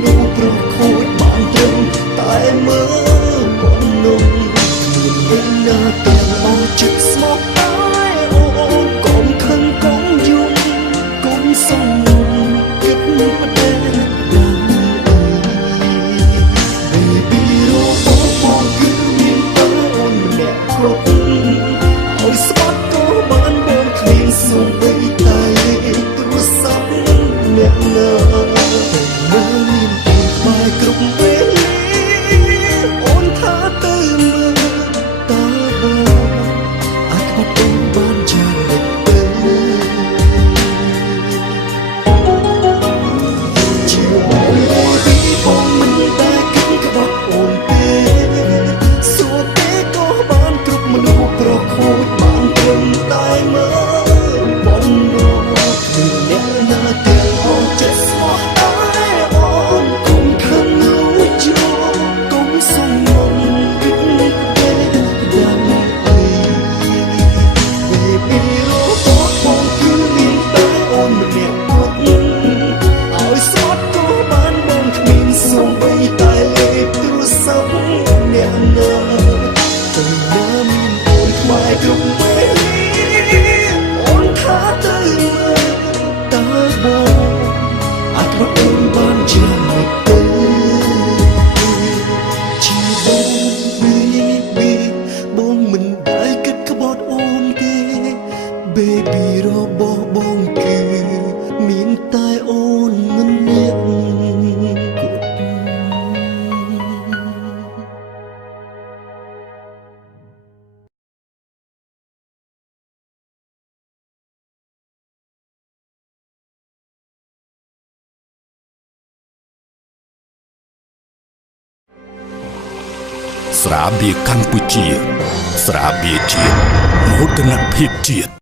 មនុស្សប្រខូចបានត្រឹមតែមើលបំណងមានឯណាទាំងអស់ចិត្តស្មោះតែអូនកុំខឹងកុំយំកុំសុំគិតបដិដាំBaby របស់គឺមានតែអូនម្នាក់គ្រប់ឲ្យស្បាត់ក៏បានបងគ្មានសូម្បីតែទូរស័ព្ទអ្នកណាមើលមានពេលក្បែរគ្រប់ពេលអូនថាទៅមើលតើបងអាចបាត់បងបានយ៉ាងម៉េចទៅជាបងមួយបងមិនតែគិតក្បត់អូនទេសួរទេក៏បានគ្រប់មនុស្សប្រខូចបានត្រឹមតែមើលបំណងមានអ្នកណាទាំងអស់ចិត្តស្មោះតែអូនកុំខឹងលួចយកកុំសុំមកគិតតែយ៉ាងអី Baby របស់បងគឺមានតែអូនម្នាក់គ្រប់ឲ្យស្អត់ក៏បានបងគ្មានសូម្បីតែលេខទូរស័ព្ទអ្នកណាទៅណាមានអូនក្បែរគ្រប់ពេលអូនថាទៅមើលតើបងអាចរត់អូនបានយ៉ាងម៉េចទៅជាបង Baby បងមិនដែលគិតក្បត់អូនទេ Baby របស់បងគឺមានតែអូនមិនអ្នកគត់ស្រាបៀរកម្ពុជាស្រាបៀរជាតិមោទនភាពជាតិ